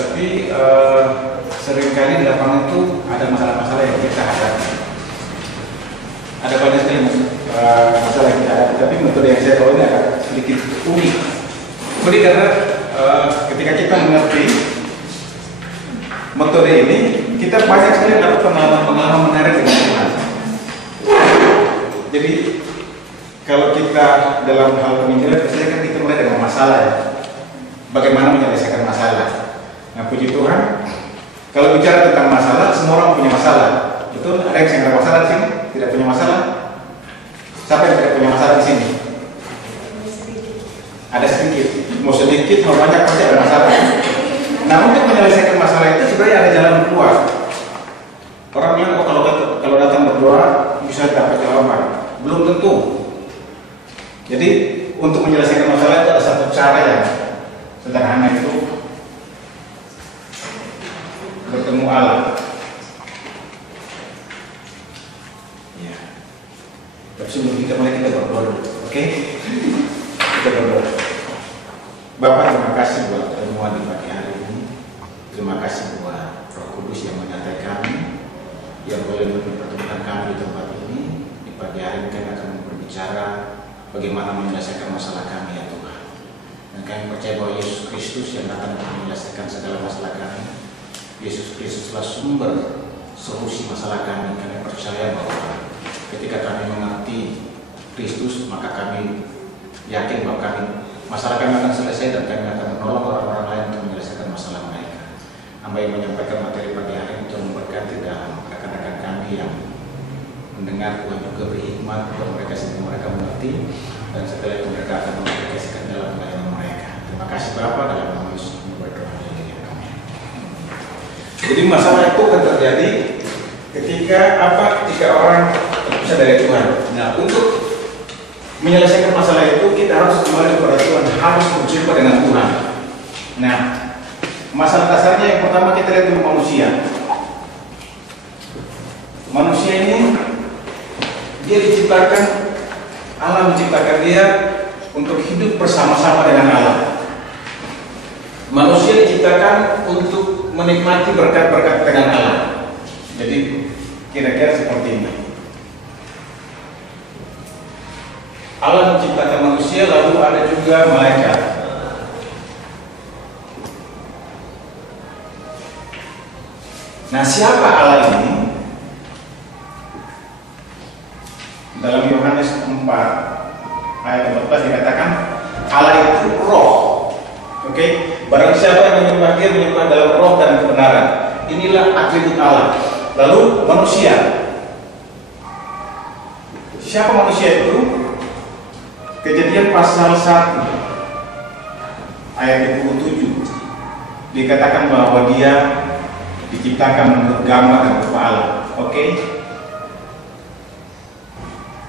Tapi seringkali di lapangan itu ada masalah-masalah yang kita hadapi. Ada banyak sekali masalah yang kita hadapi, tapi metode yang saya bawa ini agak sedikit unik. Unik karena ketika kita mengerti metode ini, kita banyak sekali dapat pengalaman menarik dengan Tuhan. Jadi kalau kita dalam hal penginjilan, biasanya kan kita mulai dengan masalah ya. Bagaimana menyelesaikan masalah. Nah, puji Tuhan, kalau bicara tentang masalah, semua orang punya masalah. Betul? Ada yang tidak ada masalah di sini? Tidak punya masalah? Siapa yang tidak punya masalah di sini? Ada sedikit. Mau sedikit, mau banyak, pasti ada masalah. Nah, untuk menyelesaikan masalah itu sebenarnya ada jalan keluar. Orang bilang, oh kalau datang berdoa bisa dapat jawaban. Belum tentu. Jadi, untuk menyelesaikan masalah itu ada satu cara yang sederhana, itu bertemu Allah. Ya. Tapi sebelum kita mulai, kita berdoa dulu, oke? Kita berdoa. Bapak, terima kasih buat pertemuan di pagi hari ini. Terima kasih buat Roh Kudus yang menyertai kami, yang boleh mempertemukan kami di tempat ini. Di pagi hari ini kami akan berbicara bagaimana menyelesaikan masalah kami ya Tuhan. Dan kami percaya bahwa Yesus Kristus yang datang untuk menyelesaikan segala masalah kami. Yesus Kristuslah sumber solusi masalah kami. Kami percaya bahwa ketika kami mengerti Kristus, maka kami yakin bahwa masalah kami akan selesai dan kami akan menolong orang-orang lain untuk menyelesaikan masalah mereka. Hamba yang menyampaikan materi pagi hari ini Tuhan memberkati dalam rekan-rekan kami yang mendengar, Tuhan juga berhikmat buat mereka sehingga mereka mengerti, dan setelah itu mereka akan mengaplikasikan dalam pelayanan mereka. Terima kasih Bapa, dalam nama Yesus kami berdoa. Jadi masalah itu akan terjadi ketika orang terpisah dari Tuhan. Nah, untuk menyelesaikan masalah itu kita harus kembali kepada Tuhan, harus berjumpa dengan Tuhan. Nah, masalah dasarnya yang pertama kita lihat dulu manusia. Manusia ini dia diciptakan, Allah menciptakan dia untuk hidup bersama-sama dengan Allah. Manusia diciptakan untuk menikmati berkat-berkat dengan Allah. Jadi kira-kira seperti ini. Allah menciptakan manusia, lalu ada juga malaikat. Nah, siapa Allah ini? Dalam Yohanes 4 ayat 14 dikatakan Allah itu roh. Oke? Barang siapa yang menyembah dia, menyembah dalam roh dan kebenaran. Inilah atribut Allah. Lalu manusia. Siapa manusia itu? Kejadian pasal 1 ayat 27 dikatakan bahwa dia diciptakan menurut gambar dan rupa Allah. Oke?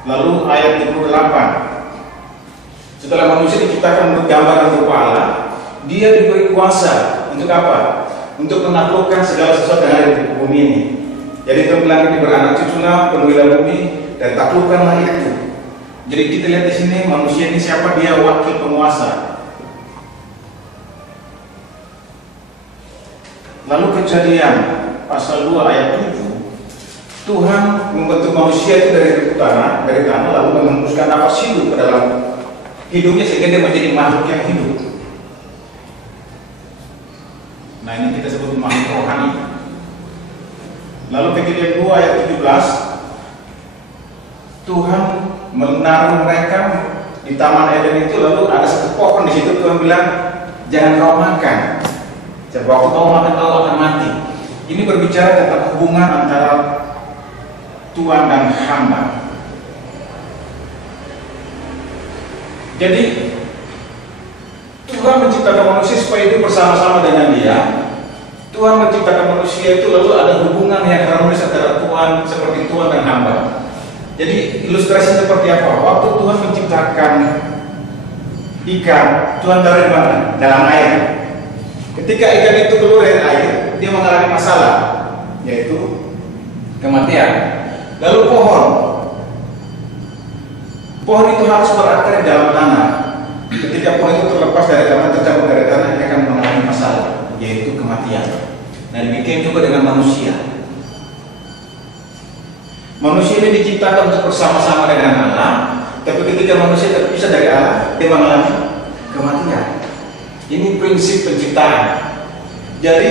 Lalu ayat 28, setelah manusia diciptakan menurut gambar dan rupa Allah, dia diberi kuasa untuk apa? Untuk menaklukkan segala sesuatu yang ada di bumi ini. Jadi Tuhan bilang ini beranak cuculah, penuhilah bumi dan taklukkanlah itu. Jadi kita lihat di sini manusia ini siapa? Dia wakil penguasa. Lalu Kejadian pasal 2 ayat 7, Tuhan membentuk manusia itu dari tanah, lalu menghembuskan nafas hidup ke dalam hidupnya sehingga dia menjadi makhluk yang hidup. Nah, ini kita sebut makhluk rohani. Lalu Kejadian 2 ayat 17, Tuhan menaruh mereka di Taman Eden itu, lalu ada satu pohon di situ. Tuhan bilang, jangan kau makan. Sebab waktu kau makan kau akan mati. Ini berbicara tentang hubungan antara Tuhan dan hamba. Jadi Tuhan menciptakan manusia supaya hidup bersama-sama dengan Dia. Tuhan menciptakan manusia itu lalu ada hubungan yang harmonis antara Tuhan, seperti Tuhan dan hamba. Jadi ilustrasi seperti apa? Waktu Tuhan menciptakan ikan, Tuhan taruh di mana? Dalam air. Ketika ikan itu keluar dari air, dia mengalami masalah, yaitu kematian. Lalu pohon itu harus berakar di dalam tanah. Ketika pohon itu terlepas dari tanah, tercabut dari tanah, dia akan mengalami masalah, yaitu kematian. kematian. Nah, demikian juga dengan manusia. Manusia ini diciptakan untuk bersama-sama dengan Allah, tapi ketika manusia terpisah dari Allah, dia mengalami kematian. Ini prinsip penciptaan. Jadi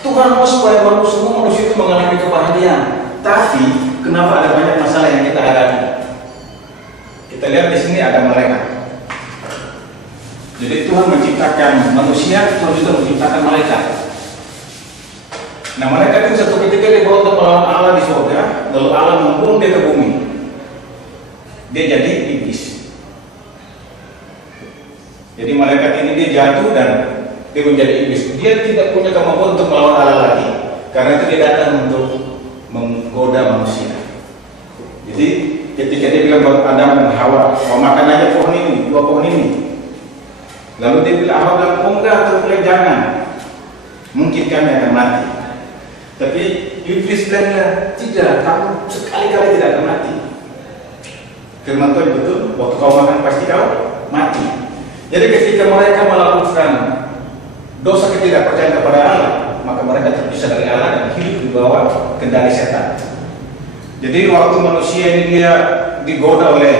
Tuhan mau supaya semua manusia itu mengalami kebahagiaan. Tapi kenapa ada banyak masalah yang kita hadapi? Kita lihat di sini ada mereka. Jadi Tuhan menciptakan manusia, Tuhan juga menciptakan mereka. Nah, mereka itu satu ketika dibawa untuk melawan Allah di surga, lalu Allah membuang dia ke bumi. Dia jadi iblis. Jadi malaikat ini dia jatuh dan dia menjadi iblis. Dia tidak punya kemampuan untuk melawan Allah lagi, karena itu dia datang untuk menggoda manusia. Jadi ketika dia bilang kepada Adam dan Hawa, "Kau makan aja pohon ini, dua pohon ini." Lalu dia bilang, Hawa bilang, "Oh enggak, terus jangan. Mungkin kami akan mati." Tapi iblis bilang, "Tidak, kamu sekali-kali tidak akan mati." Firman Tuhan betul, waktu kau makan pasti kau mati. Jadi ketika mereka melakukan dosa ketidakpercayaan kepada Allah, maka mereka terpisah dari Allah dan hidup di bawah kendali setan. Jadi waktu manusia ini dia digoda oleh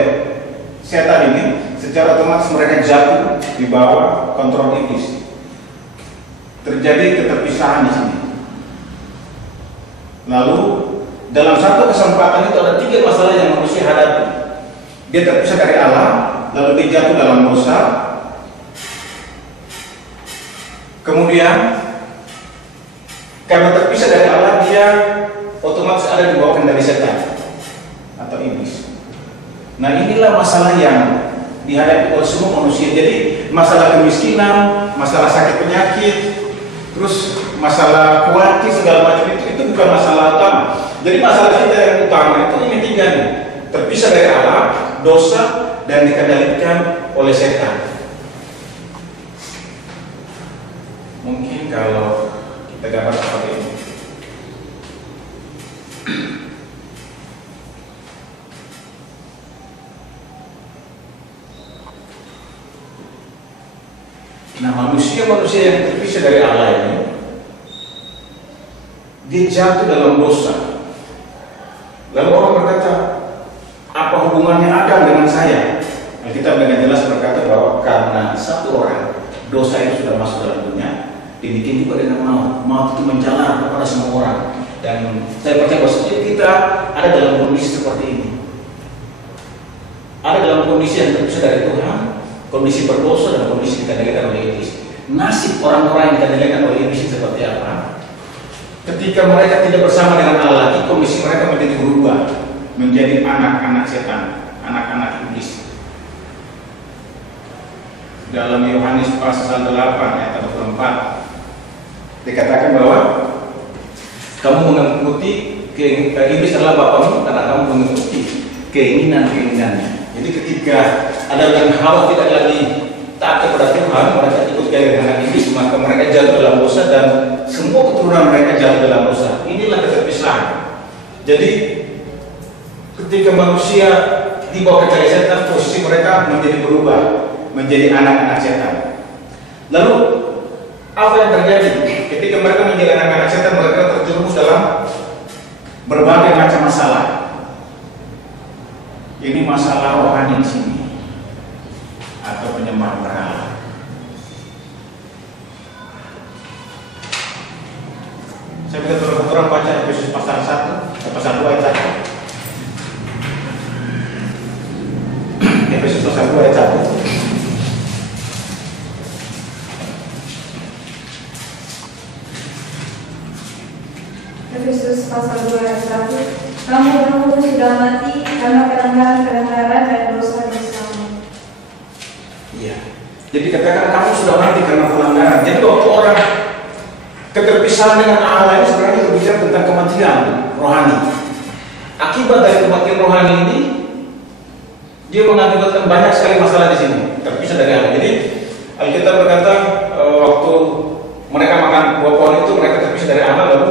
setan ini, secara otomatis mereka jatuh di bawah kontrol iblis. Terjadi keterpisahan di sini. Lalu dalam satu kesempatan itu ada 3 masalah yang manusia hadapi. Dia terpisah dari Allah, lalu dia jatuh dalam dosa. Kemudian karena terpisah dari Allah, dia otomatis ada di bawah kendali setan atau iblis. Nah, inilah masalah yang dihadapi oleh semua manusia. Jadi masalah kemiskinan, masalah sakit penyakit, terus masalah khawatir segala macam itu bukan masalah utama. Jadi masalah kita yang utama itu ini 3 nih. Terpisah dari Allah, dosa, dan dikendalikan oleh setan. Mungkin kalau kita gambar seperti ini. Nah, manusia-manusia yang terpisah dari Allah ini, dia jatuh dalam dosa. Lalu orang berkata, apa hubungannya Adam dengan saya? Alkitab dengan jelas berkata bahwa karena satu orang, dosa itu sudah masuk dalam dunia, demikian juga dengan maut. Maut itu menjalar kepada semua orang. Dan saya percaya bahwa setiap kita ada dalam kondisi seperti ini. Ada dalam kondisi yang terpisah dari Tuhan, kondisi berdosa dan kondisi dikendalikan oleh iblis. Nasib orang-orang yang dikendalikan oleh iblis seperti apa? Ketika mereka tidak bersama dengan Allah lagi, kondisi mereka menjadi berubah, menjadi anak-anak setan, anak-anak iblis. Dalam Yohanes pasal 8 ayat 24 dikatakan bahwa kamu mengikuti iblis adalah bapamu karena kamu mengikuti keinginan-keinginannya. Jadi ketika Adam dan Hawa tidak lagi taat kepada Tuhan, mereka ikut keinginan iblis, maka mereka jatuh dalam dosa dan semua keturunan mereka jatuh dalam dosa. Inilah keterpisahan. Jadi ketika manusia di bawah kendali setan, posisi mereka menjadi berubah, menjadi anak-anak setan. Lalu apa yang terjadi? Ketika mereka menjadi anak-anak setan, mereka terjerumus dalam berbagai macam masalah. Ini masalah rohani di sini atau penyembahan berhala. Saya minta tolong baca Efesus pasal 1, pasal 2 ayat 1. Efesus pasal 2 ayat 1. Efesus pasal 2 ayat 1. Kamu dahulu sudah mati karena pelanggaran-pelanggaran dan dosa-dosamu. Iya. Jadi katakan kamu sudah mati karena pelanggaran. Jadi waktu orang keterpisahan dengan Allah ini sebenarnya berbicara tentang kematian rohani. Akibat dari kematian rohani ini, dia mengakibatkan banyak sekali masalah di sini. Terpisah dari Allah. Jadi Alkitab berkata waktu mereka makan buah pohon itu mereka terpisah dari Allah, lalu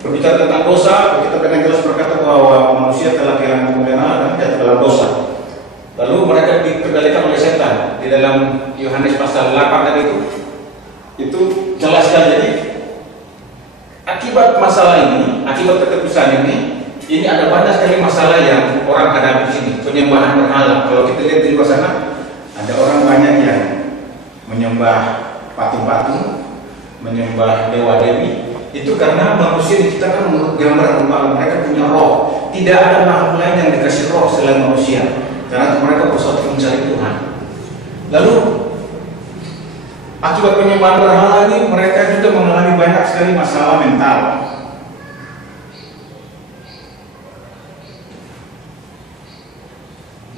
berbicara tentang dosa. Kita dengan jelas berkata bahwa manusia telah kehilangan kemuliaan Allah dan jatuh dalam dosa. Lalu mereka dikendalikan oleh setan di dalam Yohanes pasal 8 tadi itu. Itu jelas sekali. Jadi akibat masalah ini, akibat keputusan ini ada banyak sekali masalah yang orang hadapi di sini. Penyembahan berhala. Kalau kita lihat di luar sana, ada orang banyak yang menyembah patung-patung, menyembah dewa-dewi. Itu karena manusia diciptakan menurut gambar rupa mereka punya roh. Tidak ada makhluk lain yang dikasih roh selain manusia. Karena mereka berusaha mencari Tuhan. Lalu akibat penyembahan berhala ini mereka juga mengalami banyak sekali masalah mental.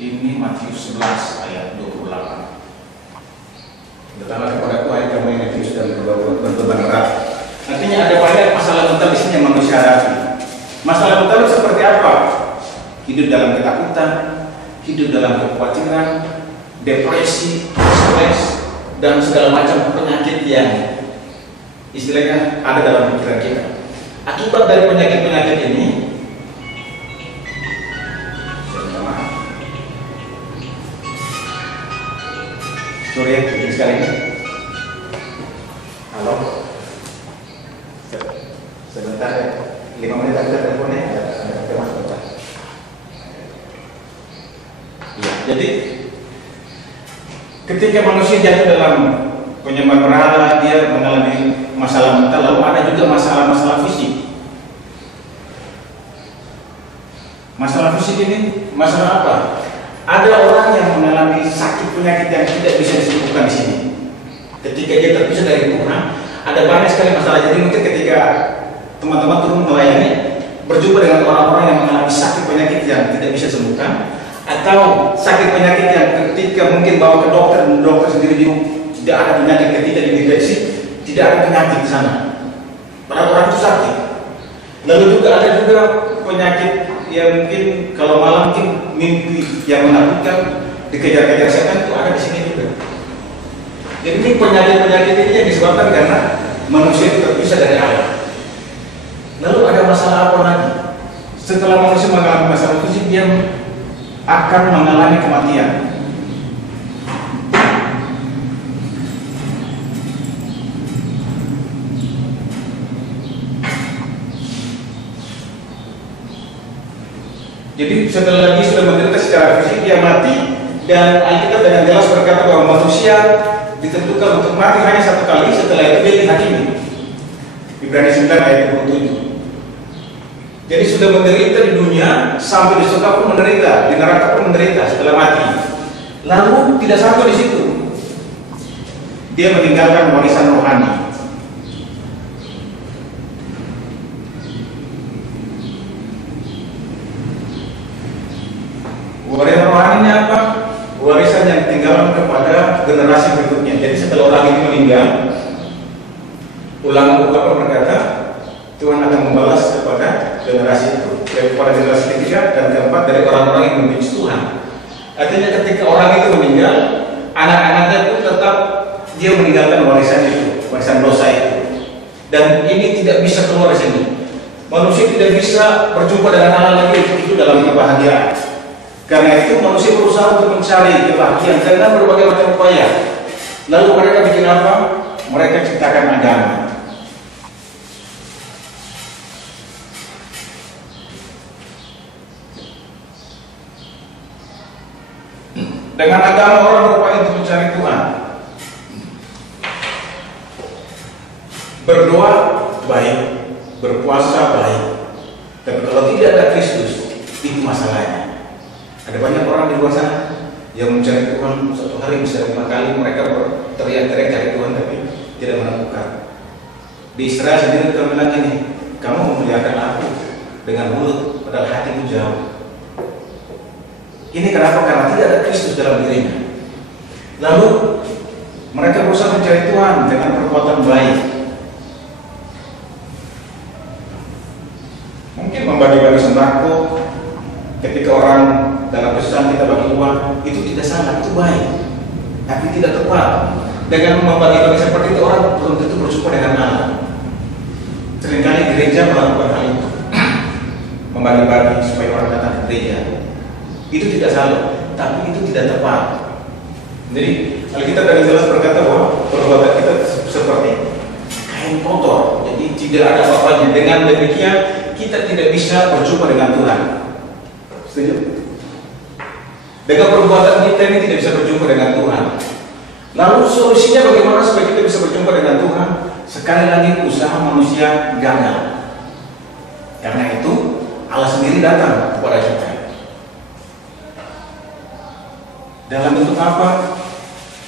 Ini Matius 11 ayat 28. Datanglah kepadaku hai kamu yang letih dan berbeban berat. Artinya ada banyak masalah mental di sini yang manusia hadapi. Masalah mental seperti apa? Hidup dalam ketakutan, hidup dalam kekhawatiran, depresi, stres, dan segala macam penyakit yang istilahnya ada dalam pikiran kita. Akibat dari penyakit-penyakit ini, sorry ya, bikin sekali ini. Halo, sebentar ya, 5 menit kita teleponnya, ada tema sebentar. Ya, jadi ketika manusia jatuh dalam penyembahan berhala, dia mengalami masalah mental, lalu ada juga masalah-masalah fisik. Masalah fisik ini masalah apa? Ada orang yang mengalami sakit penyakit yang tidak bisa disembuhkan di sini. Ketika dia terpisah dari Tuhan, ada banyak sekali masalah. Jadi mungkin ketika teman-teman turun melayani, berjumpa dengan orang-orang yang mengalami sakit penyakit yang tidak bisa disembuhkan, atau sakit penyakit yang ketika mungkin bawa ke dokter dan dokter sendiri bingung tidak ada penyakit, ketika dideteksi tidak ada penyakit di sana. Padahal orang itu sakit. Lalu juga ada juga penyakit yang mungkin kalau malam mungkin mimpi yang menakutkan, dikejar-kejar setan, itu ada di sini juga. Jadi ini penyakit-penyakit ini yang disebabkan karena manusia itu terpisah dari Allah. Lalu ada masalah apa lagi? Setelah manusia mengalami masalah fisik, dia akan mengalami kematian. Jadi setelah lagi sudah menderita secara fisik, dia mati. Dan Alkitab dengan jelas berkata bahwa manusia ditentukan untuk mati hanya satu kali, setelah itu dia dihakimi. Ibrani 9 ayat 27. Jadi sudah menderita di dunia, sampai di surga pun menderita, di neraka pun menderita setelah mati. Lalu tidak sampai di situ, dia meninggalkan warisan rohani. Warisan rohaninya apa? Warisan yang ditinggalkan kepada generasi berikutnya. Jadi setelah orang itu meninggal, Ulangan buku berkata Tuhan akan membalas kepada generasi itu, kepada generasi ketiga dan keempat dari orang-orang yang membenci Tuhan. Artinya ketika orang itu meninggal, anak-anaknya pun tetap dia meninggalkan warisan itu, warisan dosa itu. Dan ini tidak bisa keluar dari sini. Manusia tidak bisa berjumpa dengan Allah lagi itu dalam kebahagiaan. Karena itu manusia berusaha untuk mencari kebahagiaan dengan berbagai macam upaya. Lalu mereka bikin apa? Mereka ciptakan agama. Dengan agama orang berupaya untuk mencari Tuhan. Berdoa baik, berpuasa baik, tapi kalau tidak ada Kristus, itu masalahnya. Ada banyak orang di luar sana yang mencari Tuhan, satu hari bisa 5 kali mereka teriak-teriak cari Tuhan tapi tidak menemukan. Di Israel sendiri Tuhan bilang ini, kamu memuliakan aku dengan mulut, padahal hatimu jauh. Ini kenapa? Karena tidak ada Kristus dalam dirinya. Lalu mereka berusaha mencari Tuhan dengan perbuatan baik. Mungkin membagi-bagi sembako, ketika orang dalam kesusahan kita bagi uang, itu tidak salah, itu baik, tapi tidak tepat. Dengan membagi-bagi seperti itu orang belum tentu berjumpa dengan Allah. Seringkali gereja melakukan hal itu, membagi-bagi supaya orang datang ke gereja. Itu tidak salah, tapi itu tidak tepat. Jadi Alkitab dengan jelas berkata bahwa perbuatan kita seperti tidak ada apa-apanya. Dengan demikian kita tidak bisa berjumpa dengan Tuhan. Setuju? Dengan perbuatan kita ini tidak bisa berjumpa dengan Tuhan. Lalu solusinya bagaimana supaya kita bisa berjumpa dengan Tuhan? Sekali lagi usaha manusia gagal. Karena itu Allah sendiri datang kepada kita. Dalam bentuk apa?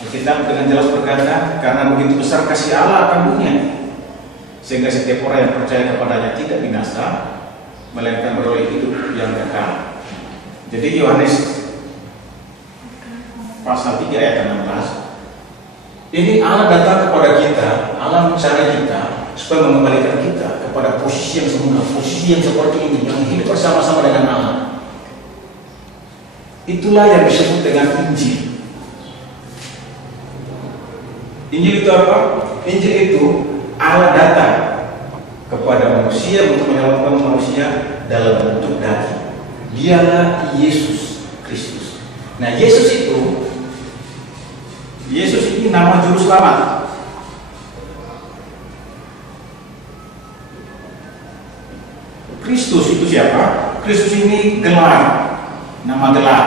Alkitab dengan jelas berkata, karena begitu besar kasih Allah akan dunia, sehingga setiap orang yang percaya kepadanya tidak binasa, melainkan beroleh hidup yang kekal. Jadi Yohanes pasal 3 ayat 16, ini Allah datang kepada kita, Allah mencari kita supaya mengembalikan kita kepada posisi yang semula, posisi yang seperti ini, yang hidup bersama-sama dengan Allah. Itulah yang disebut dengan Injil. Injil itu apa? Injil itu Allah datang kepada manusia untuk menyelamatkan manusia dalam bentuk daging. Dialah Yesus Kristus. Nah, Yesus ini nama juru selamat. Kristus itu siapa? Kristus ini gelar, nama gelar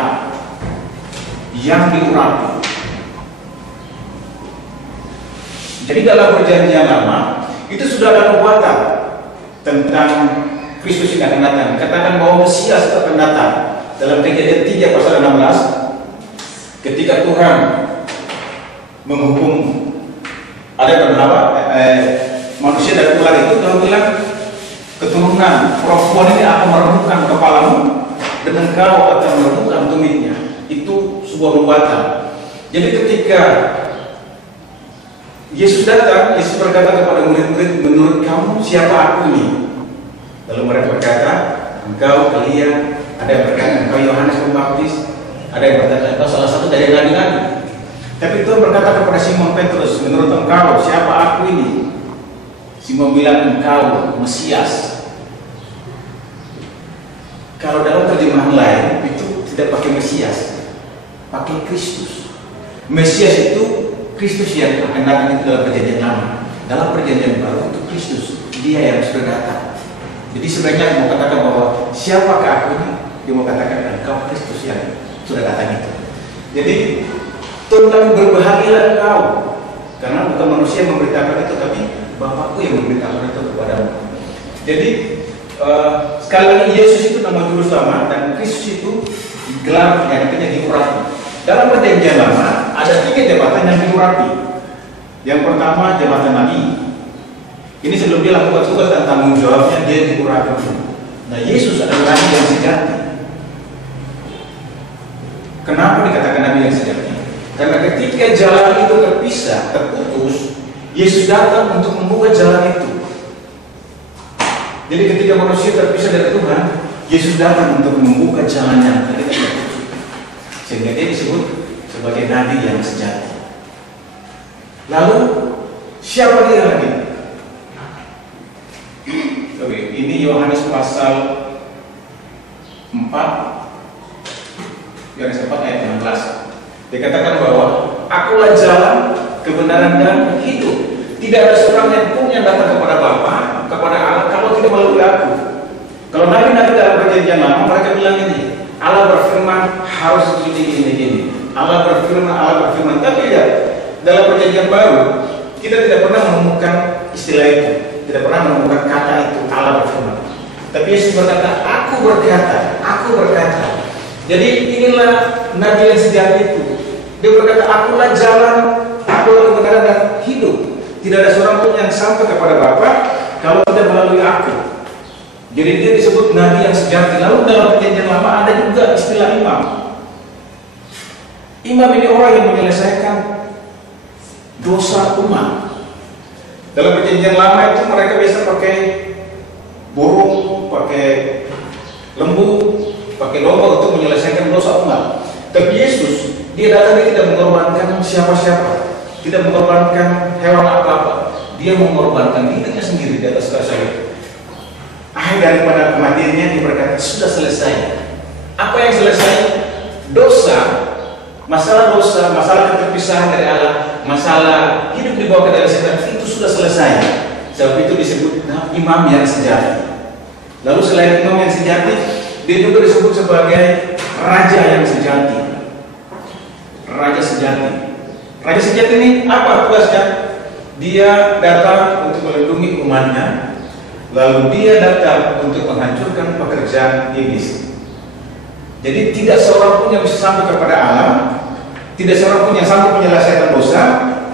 yang diurapi. Jadi dalam perjanjian lama itu sudah ada nubuatan tentang Kristus yang akan datang. Katakan bahwa Mesias akan datang. Dalam Kejadian 3 pasal 16, ketika Tuhan menghukum ada beberapa manusia dan ular itu, Tuhan bilang keturunan perempuan ini akan meremukkan kepalamu dan engkau akan meremukkan tumitnya. Itu sebuah nubuatan. Jadi ketika Yesus datang, Yesus berkata kepada murid-murid, menurut kamu siapa aku ini? Lalu mereka berkata, engkau Elia, ada yang berkata engkau Yohanes Pembaptis, ada yang berkata engkau salah satu dari nabi-nabi. Tapi Tuhan berkata kepada Simon Petrus, menurut engkau siapa aku ini? Simon bilang, engkau Mesias. Kalau dalam terjemahan lain itu tidak pakai Mesias, pakai Kristus. Mesias itu Kristus yang akan datang itu dalam perjanjian lama. Dalam perjanjian baru itu Kristus, dia yang sudah datang. Jadi sebenarnya mau katakan bahwa siapakah aku ini? Dia mau katakan engkau Kristus yang sudah datang itu. Jadi Tuhan berbahagialah engkau, karena bukan manusia yang memberitakan itu, tapi Bapakku yang memberitakan itu kepadamu. Jadi sekali lagi Yesus itu nama juru selamat dan Kristus itu gelar yang artinya diurapi. Dalam perjanjian lama ada 3 jabatan yang diurapi. Yang pertama jabatan nabi. Ini sebelum dia lakukan tugas dan tanggung jawabnya dia diurapi. Nah, Yesus adalah nabi yang sejati. Kenapa dikatakan nabi yang sejati? Karena ketika jalan itu terpisah, terputus, Yesus datang untuk membuka jalan itu. Jadi ketika manusia terpisah dari Tuhan, Yesus datang untuk membuka jalan yang terputus. Sehingga dia disebut sebagai nabi yang sejati. Lalu siapa dia lagi? Oke, ini Yohanes pasal 4, Yohanes 4 ayat 16. Dikatakan bahwa akulah jalan, kebenaran dan hidup. Tidak ada seorang yang pun yang datang kepada Bapa, kepada Allah kalau tidak melalui aku. Kalau nabi-nabi dalam perjanjian lama mereka bilang ini, Allah berfirman harus gini. Allah berfirman. Tapi ya, dalam perjanjian baru kita tidak pernah menemukan istilah itu, tidak pernah menemukan kata itu Allah berfirman. Tapi Yesus berkata, aku berkata. Jadi inilah nabi yang sejati itu. Dia berkata, akulah jalan, akulah kebenaran dan hidup. Tidak ada seorang pun yang sampai kepada Bapa kalau tidak melalui aku. Jadi dia disebut nabi yang sejati. Lalu dalam perjanjian lama ada juga istilah imam. Imam ini orang yang menyelesaikan dosa umat. Dalam perjanjian lama itu mereka biasa pakai burung, pakai lembu, pakai domba untuk menyelesaikan dosa umat. Tapi Yesus, dia datang, dia tidak mengorbankan siapa-siapa, tidak mengorbankan hewan apa-apa. Dia mengorbankan dirinya sendiri di atas kayu salib. Akhir daripada kematiannya dia berkata, sudah selesai. Apa yang selesai? Dosa, masalah keterpisahan dari Allah, masalah hidup di bawah kendali setan itu sudah selesai. Sebab itu disebut imam yang sejati. Lalu selain imam yang sejati, dia juga disebut sebagai raja yang sejati. Raja sejati. Raja sejati ini apa tugasnya? Dia datang untuk melindungi umatnya, lalu dia datang untuk menghancurkan pekerjaan iblis. Jadi tidak seorang pun yang bisa sampai kepada Allah, tidak seorang pun yang sanggup menyelesaikan dosa,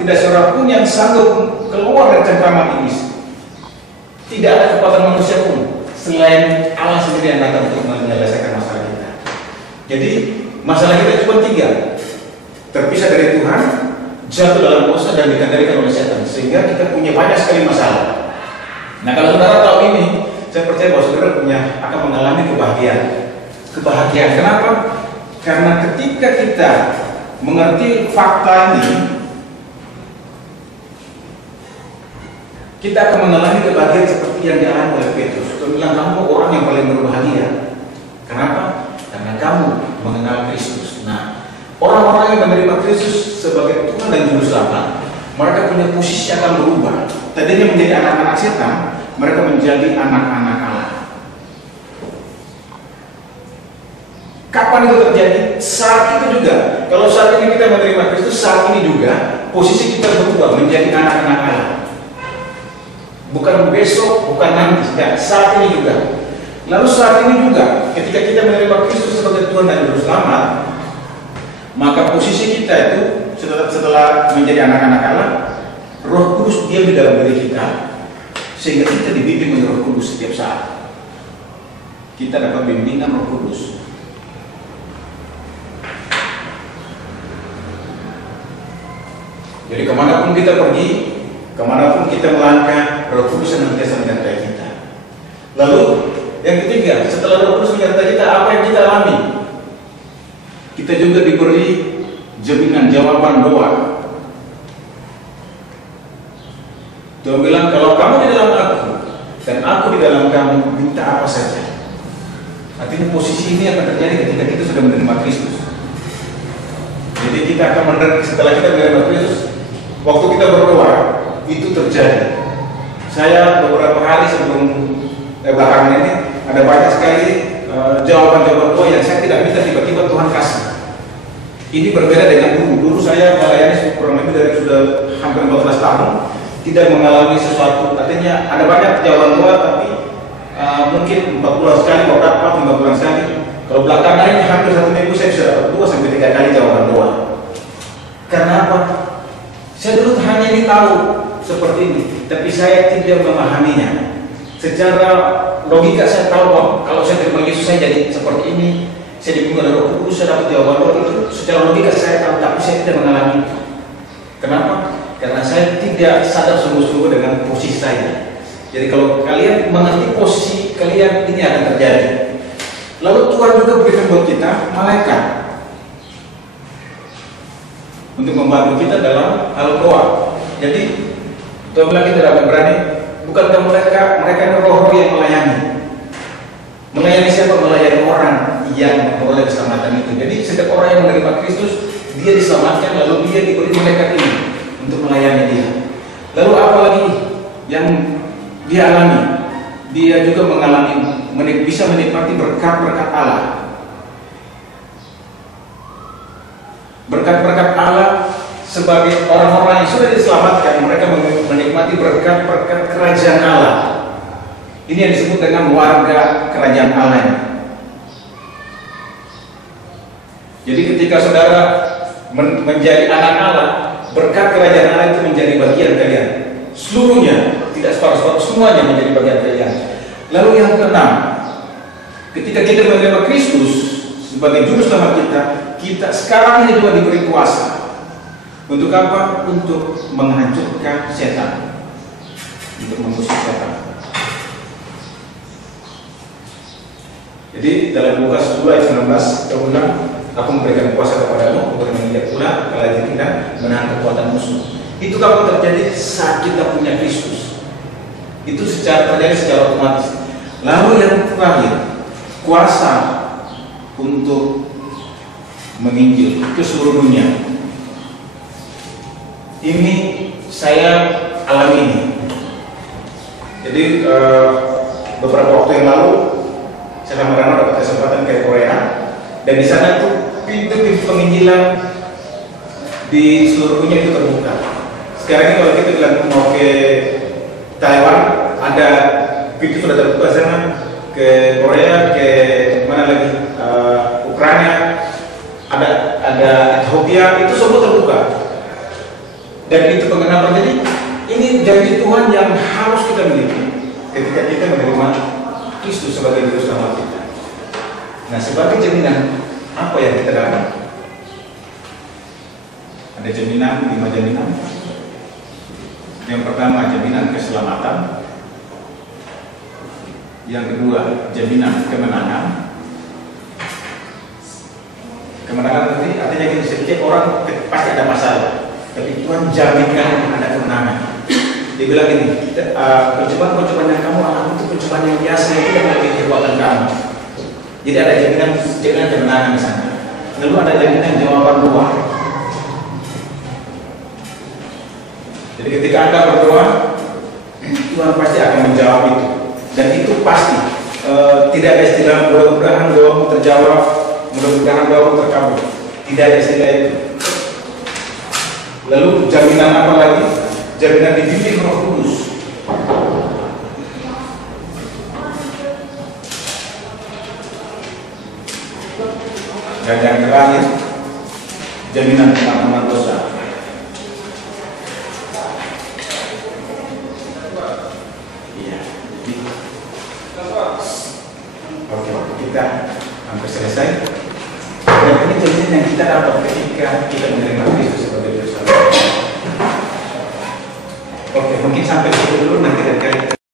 tidak seorang pun yang sanggup keluar dari cengkraman iblis. Tidak ada kekuatan manusia pun selain Allah sendiri yang datang untuk menyelesaikan masalah kita. Jadi masalah kita cuma 3: terpisah dari Tuhan, jatuh dalam dosa, dan dikendalikan oleh setan, sehingga kita punya banyak sekali masalah. Nah, kalau saudara tahu ini, saya percaya bahwa saudara akan mengalami kebahagiaan. Kenapa? Karena ketika kita mengerti fakta ini, kita akan mengalami kebahagiaan seperti yang dialami oleh Petrus. Dia bilang, kamu orang yang paling berbahagia. Kenapa? Karena kamu mengenal Kristus. Nah, orang-orang yang menerima Kristus sebagai Tuhan dan Juru Selamat, mereka punya posisi akan berubah. Tadinya menjadi anak-anak setan, mereka menjadi anak-anak Allah. Kapan itu terjadi? Saat itu juga. Kalau saat ini kita menerima Kristus, saat ini juga posisi kita berubah menjadi anak-anak Allah. Bukan besok, bukan nanti, enggak, saat ini juga. Lalu saat ini juga, ketika kita menerima Kristus sebagai Tuhan dan Juru Selamat, maka posisi kita itu setelah menjadi anak-anak Allah, Roh Kudus diam di dalam diri kita, sehingga kita dibimbing oleh Roh Kudus setiap saat. Kita dapat bimbingan Roh Kudus. Jadi kemanapun kita pergi, kemanapun kita melangkah, Roh Kudus senantiasa menyertai kita. Lalu yang ketiga, setelah Roh Kudus menyertai kita, apa yang kita alami? Kita juga diberi jaminan jawaban doa. Tuhan bilang, kalau kamu di dalam aku dan aku di dalam kamu, minta apa saja. Artinya posisi ini akan terjadi ketika kita sudah menerima Kristus. Jadi kita akan menerima, setelah kita menerima Kristus, waktu kita berdoa, itu terjadi. Saya beberapa hari sebelum belakangan ini, ada banyak sekali jawaban-jawaban doa yang saya tidak minta, tiba-tiba Tuhan kasih. Ini berbeda dengan dulu. Dulu saya melayani kurang lebih dari sudah hampir 14 tahun, tidak mengalami sesuatu. Artinya ada banyak jawaban doa, tapi mungkin 4 bulan sekali, beberapa 5 bulan sekali. Kalau belakangan ini hampir 1 minggu saya sudah 2 sampai 3 kali jawaban doa. Karena apa? Saya dulu hanya ini tahu seperti ini, tapi saya tidak memahaminya. Secara logika saya tahu bahwa kalau saya terima Yesus saya jadi seperti ini, saya dibimbing oleh Roh Kudus, saya dapat jawaban doa itu. Secara logika saya tahu, tapi saya tidak mengalami itu. Kenapa? Karena saya tidak sadar sungguh-sungguh dengan posisi saya. Jadi kalau kalian mengerti posisi kalian, ini akan terjadi. Lalu Tuhan juga berikan buat kita malaikat untuk membantu kita dalam hal doa. Jadi Tuhan bilang kita dapat berani. Bukankah mereka ini roh-roh yang melayani? Melayani siapa? Melayani orang yang memperoleh keselamatan itu. Jadi setiap orang yang menerima Kristus, dia diselamatkan, lalu dia diberi malaikat ini untuk melayani dia. Lalu apa lagi yang dia alami? Dia juga bisa menikmati berkat-berkat Allah. Berkat-berkat Allah sebagai orang-orang yang sudah diselamatkan, mereka menikmati berkat-berkat kerajaan Allah. Ini yang disebut dengan warga kerajaan Allah. Jadi ketika saudara menjadi anak Allah, berkat kerajaan Allah itu menjadi bagian kalian. Seluruhnya, tidak separuh-separuh, semuanya menjadi bagian kalian. Lalu yang keenam, ketika kita menerima Kristus sebagai juru selamat kita sekarang ini juga diberi kuasa. Untuk apa? Untuk menghancurkan setan, untuk mengusir setan. Jadi dalam Lukas 2 ayat 19 terulang, aku memberikan kuasa kepadamu untuk menginjak pula kalajengking dan menahan kekuatan musuh. Itu kalau terjadi saat kita punya Kristus. Itu terjadi secara otomatis. Lalu yang terakhir, kuasa untuk menginjil ke seluruh dunia. Ini saya alami ini. Jadi beberapa waktu yang lalu saya sama Rano dapat kesempatan ke Korea, dan di sana tuh pintu-pintu penginjilan di seluruh dunia itu terbuka. Sekarang ini kalau kita bilang mau ke Taiwan, ada pintu sudah terbuka sana, ke Korea, ke mana lagi, Ukraina, ada Ethiopia, itu semua terbuka. Dan itu pengenalan. Jadi ini janji Tuhan yang harus kita miliki ketika kita menerima Kristus sebagai juru selamat kita. Nah, sebagai jaminan apa yang kita dapat? Ada jaminan, 5 jaminan. Yang pertama, jaminan keselamatan. Yang kedua, jaminan kemenangan. Kemenangan nanti artinya gini, setiap orang pasti ada masalah, tapi Tuhan jaminkan ada kemenangan. Dia bilang gini, percobaan yang kamu alami itu percobaan yang biasa, itu yang lebih kekuatan kamu. Jadi ada jaminan kemenangan di sana. Lalu ada jaminan jawaban doa. Jadi ketika Anda berdoa, Tuhan pasti akan menjawab itu. Dan itu pasti. Tidak ada istilah mudah-mudahan doamu terjawab, mudah-mudahan doamu terkabul. Tidak ada istilah itu. Lalu jaminan apa lagi? Jaminan dibimbing Roh Kudus. Dan yang terakhir, jaminan pengampunan dosa. Iya. Oke, kita hampir selesai. Dan ini jaminan yang kita dapat ketika kita menerima Kristus sebagai juru selamat. Oke, mungkin sampai situ dulu, nanti